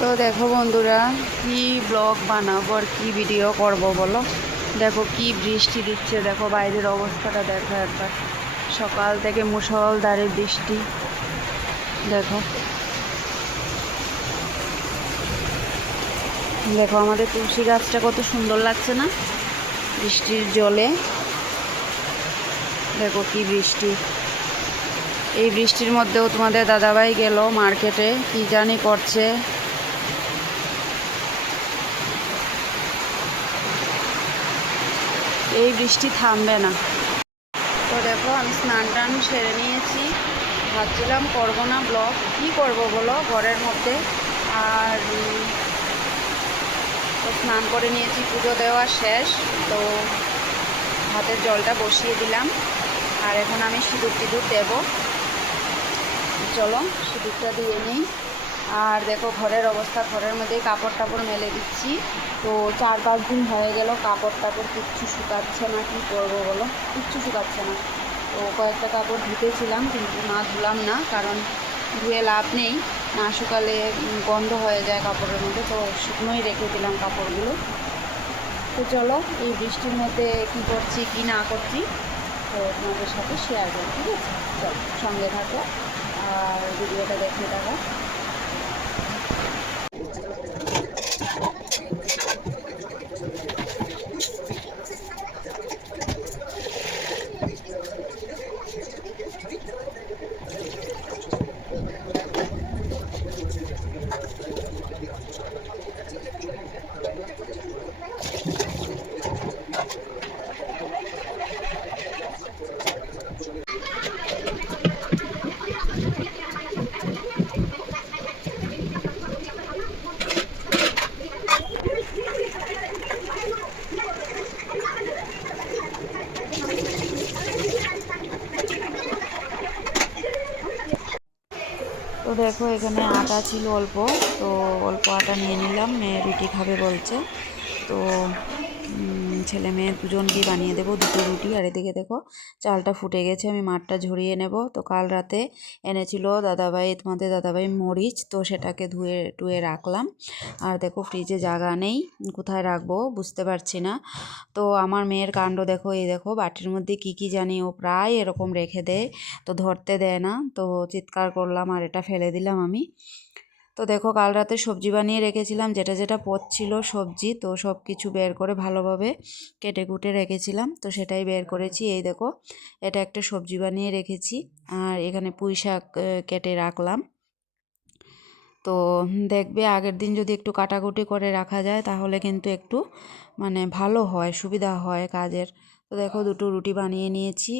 তো দেখো বন্ধুরা, কি ব্লগ বানাবো আর কি ভিডিও করব বলো। দেখো কি বৃষ্টি দিচ্ছে, দেখো বাইরের অবস্থাটা দেখো একবার। সকাল থেকে মুষলধারে বৃষ্টি। দেখো দেখো আমাদের তুলসী গাছটা কত সুন্দর লাগছে না বৃষ্টির জলে। দেখো কি বৃষ্টি। এই বৃষ্টির মধ্যেও তোমাদের দাদাভাই গেল মার্কেটে, কি জানি করছে। এই বৃষ্টি থামবে না। তো দেখো আমি স্নান টান সেরে নিয়েছি। ভাবছিলাম করবো না ব্লগ, কী করবো বলো ঘরের মধ্যে। আর তো স্নান করে নিয়েছি, পুজো দেওয়া শেষ। তো হাতের জলটা বসিয়ে দিলাম, আর এখন আমি সিঁদুর টিঁদুর দেবো। চলো সিঁদুরটা দিয়ে নিই। আর দেখো ঘরের অবস্থা, ঘরের মধ্যেই কাপড় টাপড় মেলে দিচ্ছি। তো 4-5 দিন হয়ে গেল কাপড় টাপড় কিচ্ছু শুকাচ্ছে না, কী করবো বলো, কিচ্ছু শুকাচ্ছে না। তো কয়েকটা কাপড় ধুতেছিলাম কিন্তু না ধুলাম না, কারণ ধুয়ে লাভ নেই, না শুকালে গন্ধ হয়ে যায় কাপড়ের মধ্যে। তো শুকনোই রেখে দিলাম কাপড়গুলো। তো চলো এই বৃষ্টির মধ্যে কী করছি কী না করছি তো তোমাদের সাথে শেয়ার করি, ঠিক আছে? চলো সঙ্গে থাকো আর ভিডিওটা দেখতে থাকো। তো দেখো এখানে আটা ছিল অল্প, তো অল্প আটা নিয়ে নিলাম, মেয়ে রুটি খাবে বলছে। তো ছেলে মেয়ে দুজনকেই বানিয়ে দেবো 2টো রুটি। আর এদিকে দেখো চালটা ফুটে গেছে, আমি মাঠটা ঝরিয়ে নেব। তো কাল রাতে এনেছিল দাদাভাই, তোমাদের দাদাভাই মরিচ, তো সেটাকে ধুয়ে টুয়ে রাখলাম। আর দেখো ফ্রিজে জায়গা নেই, কোথায় রাখবো বুঝতে পারছি না। তো আমার মেয়ের কাণ্ড দেখো, এই দেখো বাটির মধ্যে কি কি জানি ও প্রায় এরকম রেখে দেয়, তো ধরতে দেয় না। তো চিৎকার করলাম আর এটা ফেলে দিলাম আমি। তো দেখো কাল রাতে সবজি বানিয়ে রেখেছিলাম, যেটা যেটা পচছিল সবজি, তো সব কিছু বের করে ভালোভাবে কেটে কুটে রেখেছিলাম, তো সেটাই বের করেছি। এই দেখো এটা একটা সবজি বানিয়ে রেখেছি। আর এখানে পুঁই শাক কেটে রাখলাম। তো দেখবে আগের দিন যদি একটু কাটাকুটি করে রাখা যায় তাহলে কিন্তু একটু মানে ভালো হয়, সুবিধা হয় কাজের। তো দেখো 2টো রুটি বানিয়ে নিয়েছি।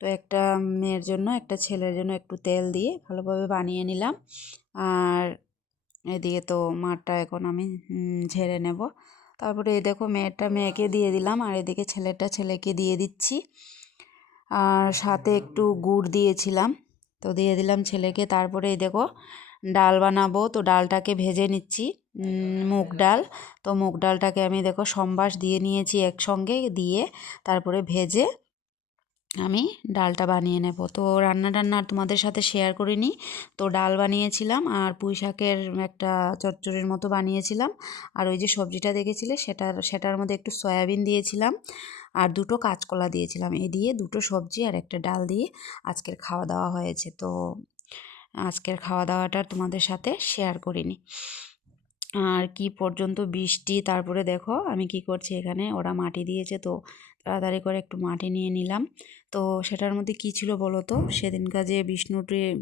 তো একটা মেয়ের জন্য একটা ছেলের জন্য একটু তেল দিয়ে ভালোভাবে বানিয়ে নিলাম। আর এদিকে তো মাঠটা এখন আমি ঝেড়ে নেব। তারপরে এই দেখো মেয়েরটা মেয়েকে দিয়ে দিলাম, আর এদিকে ছেলেটা ছেলেকে দিয়ে দিচ্ছি। আর সাথে একটু গুড় দিয়েছিলাম, তো দিয়ে দিলাম ছেলেকে। তারপরে এই দেখো ডাল বানাবো, তো ডালটাকে ভেজে নিচ্ছি, মুগ ডাল। তো মুগ ডালটাকে আমি দেখো সম্বাস দিয়ে নিয়েছি একসঙ্গে দিয়ে, তারপরে ভেজে আমি ডালটা বানিয়ে নেব। তো রান্না টান্না আর তোমাদের সাথে শেয়ার করিনি। তো ডাল বানিয়েছিলাম আর পুঁই শাকের একটা চচ্চড়ির মতো বানিয়েছিলাম। আর ওই যে সবজিটা দেখেছিলে সেটার মধ্যে একটু সয়াবিন দিয়েছিলাম, আর 2টো কাঁচকলা দিয়েছিলাম। এই দিয়ে 2টো সবজি আর একটা ডাল দিয়ে আজকের খাওয়া দাওয়া হয়েছে। তো আজকের খাওয়া দাওয়াটা তোমাদের সাথে শেয়ার করিনি। আর কি পর্যন্ত বৃষ্টি। তারপরে দেখো আমি কি করছি, এখানে ওরা মাটি দিয়েছে, তো তাড়াতাড়ি করে একটু মাটি নিয়ে নিলাম। তো সেটার মধ্যে কি ছিল বলো তো, সেদিনকার যে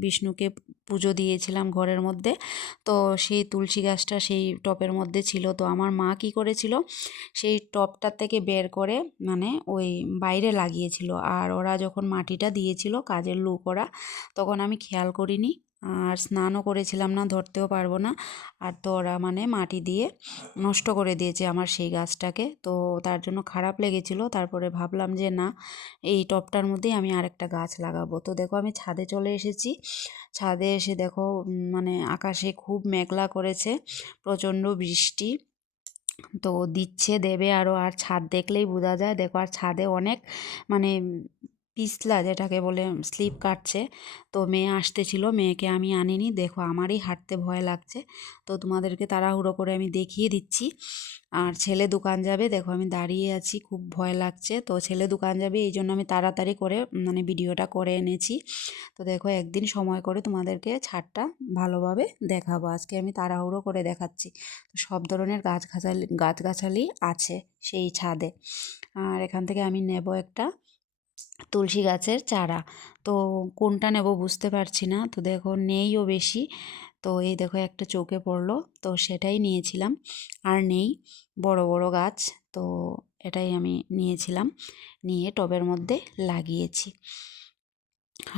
বিষ্ণুকে পুজো দিয়েছিলাম ঘরের মধ্যে, তো সেই তুলসী গাছটা সেই টবের মধ্যে ছিল। তো আমার মা কি করেছিল, সেই টবটার থেকে বের করে মানে ওই বাইরে লাগিয়েছিল। আর ওরা যখন মাটিটা দিয়েছিল কাজের লোক ওরা, তখন আমি খেয়াল করিনি, আর স্নানও করেছিলাম না, ধরতেও পারবো না। আর তো ওরা মানে মাটি দিয়ে নষ্ট করে দিয়েছে আমার সেই গাছটাকে। তো তার জন্য খারাপ লেগেছিল। তারপরে ভাবলাম যে না, এই টবটার মধ্যেই আমি আরেকটা গাছ লাগাবো। তো দেখো আমি ছাদে চলে এসেছি। ছাদে এসে দেখো মানে আকাশে খুব মেঘলা করেছে, প্রচণ্ড বৃষ্টি। তো দিচ্ছে দেবে আরও, আর ছাদ দেখলেই বোঝা যায়। দেখো আর ছাদে অনেক মানে পিছলা যেটাকে বলে স্লিপ কাটছে। তো মেয়ে আসতেছিল, মেয়েকে আমি আনিনি। দেখো আমারই হাঁটতে ভয় লাগছে, তো তোমাদেরকে তাড়াহুড়ো করে আমি দেখিয়ে দিচ্ছি। আর ছেলে দোকান যাবে, দেখো আমি দাঁড়িয়ে আছি, খুব ভয় লাগছে। তো ছেলে দোকান যাবে এই জন্য আমি তাড়াতাড়ি করে মানে ভিডিওটা করে এনেছি। তো দেখো একদিন সময় করে তোমাদেরকে ছাদটা ভালোভাবে দেখাবো। আজকে আমি তাড়াহুড়ো করে দেখাচ্ছি। তো সব ধরনের গাছগাছালি আছে সেই ছাদে। আর এখান থেকে আমি নেব একটা তুলসী গাছের চারা। তো কোনটা নেব বুঝতে পারছি না, তো দেখো নেইও বেশি। তো এই দেখো একটা চোখে পড়লো, তো সেটাই নিয়েছিলাম। আর নেই বড় বড় গাছ, তো এটাই আমি নিয়েছিলাম, নিয়ে টবের মধ্যে লাগিয়েছি।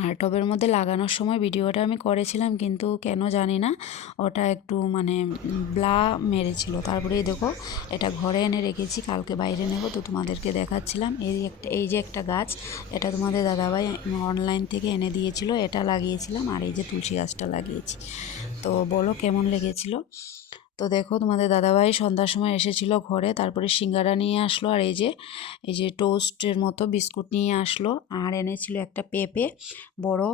আর টবের মধ্যে লাগানোর সময় ভিডিওটা আমি করেছিলাম, কিন্তু কেন জানি না ওটা একটু মানে ব্লা মেরেছিল। তারপরে দেখো এটা ঘরে এনে রেখেছি, কালকে বাইরে নেব, তো তোমাদেরকে দেখাচ্ছিলাম। এই যে একটা গাছ, এটা তোমাদের দাদাভাই অনলাইন থেকে এনে দিয়েছিল, এটা লাগিয়েছিলাম। আর এই যে তুলসী গাছটা লাগিয়েছি। তো বলো কেমন লেগেছিল। তো দেখো তোমাদের দাদাভাই সন্ধ্যার সময় এসেছিল ঘরে, তারপরে সিঙ্গারা নিয়ে আসলো, আর এই যে টোস্টের মতো বিস্কুট নিয়ে আসলো। আর এনেছিল একটা পেঁপে, বড়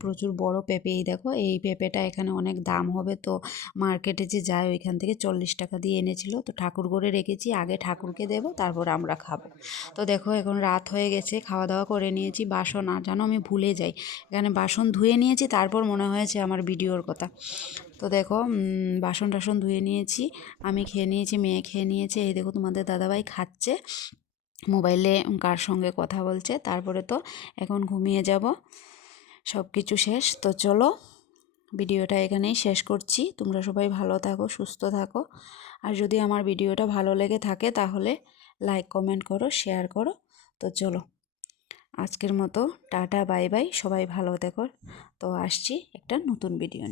প্রচুর বড় পেঁপে। এই দেখো এই পেঁপেটা এখানে অনেক দাম হবে, তো মার্কেটে যে যায় ওইখান থেকে 40 টাকা দিয়ে এনেছিল। তো ঠাকুর ঘরে রেখেছি, আগে ঠাকুরকে দেবো তারপর আমরা খাবো। তো দেখো এখন রাত হয়ে গেছে, খাওয়া দাওয়া করে নিয়েছি। বাসন আর জানো আমি ভুলে যাই, এখানে বাসন ধুয়ে নিয়েছি, তারপর মনে হয়েছে আমার ভিডিওর কথা। তো দেখো বাসন টাসন ধুয়ে নিয়েছি, আমি খেয়ে নিয়েছি, মেয়ে খেয়ে নিয়েছে। এই দেখো তোমাদের দাদাভাই খাচ্ছে, মোবাইলে কার সঙ্গে কথা বলছে। তারপরে তো এখন ঘুমিয়ে যাব, সব কিছু শেষ। তো চলো ভিডিওটা এখানেই শেষ করছি। তোমরা সবাই ভালো থাকো, সুস্থ থাকো। আর যদি আমার ভিডিওটা ভালো লেগে থাকে তাহলে লাইক কমেন্ট করো, শেয়ার করো। তো চলো আজকের মতো টাটা বাই বাই, সবাই ভালো থেকো। তো আসছি একটা নতুন ভিডিও নিয়ে।